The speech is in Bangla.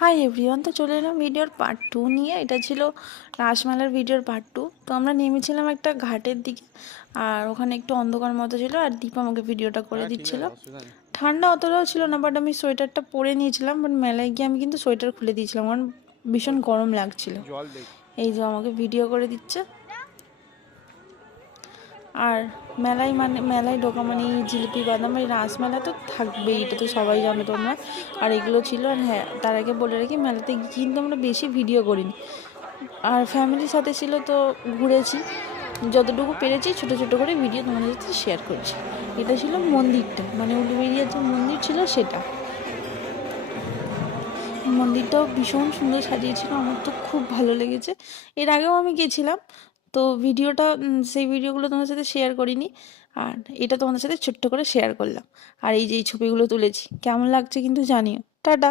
হাই এভরিওয়ান, তো চলে এলাম ভিডিওর পার্ট 2 নিয়ে। এটা ছিল রাসমেলার ভিডিওর পার্ট 2। তো আমরা নেমেছিলাম একটা ঘাটের দিকে, আর ওখানে একটু অন্ধকার মতো ছিল, আর দীপা আমাকে ভিডিওটা করে দিচ্ছিল। ঠান্ডা অতটাও ছিল না, বাট আমি সোয়েটারটা পরে নিয়েছিলাম। বাট মেলায় গিয়ে আমি কিন্তু সোয়েটার খুলে দিয়েছিলাম, কারণ ভীষণ গরম লাগছিল। এই যে আমাকে ভিডিও করে দিচ্ছে। আর মেলায় মানে মেলায় ঢোকা মানে জিলিপি বাদাম, এই রাসমেলা তো থাকবেই, এটা তো সবাই জানো তোমরা। আর এগুলো ছিল। আর হ্যাঁ, তার আগে বলে রাখি, মেলাতে গিয়ে কিন্তু আমরা বেশি ভিডিও করিনি, আর ফ্যামিলির সাথে ছিল তো ঘুরেছি। যতটুকু পেরেছি ছোটো ছোটো করে ভিডিও তোমাদের সাথে শেয়ার করেছি। এটা ছিল মন্দিরটা, মানে উলুবেড়িয়ার যে মন্দির ছিল সেটা। মন্দিরটাও ভীষণ সুন্দর সাজিয়েছিল, আমার তো খুব ভালো লেগেছে। এর আগেও আমি গেছিলাম, তো ভিডিওটা সেই ভিডিওগুলো তোমাদের সাথে শেয়ার করিনি, আর এটা তোমাদের সাথে ছোট্ট করে শেয়ার করলাম। আর এই যে এই ছবিগুলো তুলেছি, কেমন লাগছে কিন্তু জানিও। টাটা।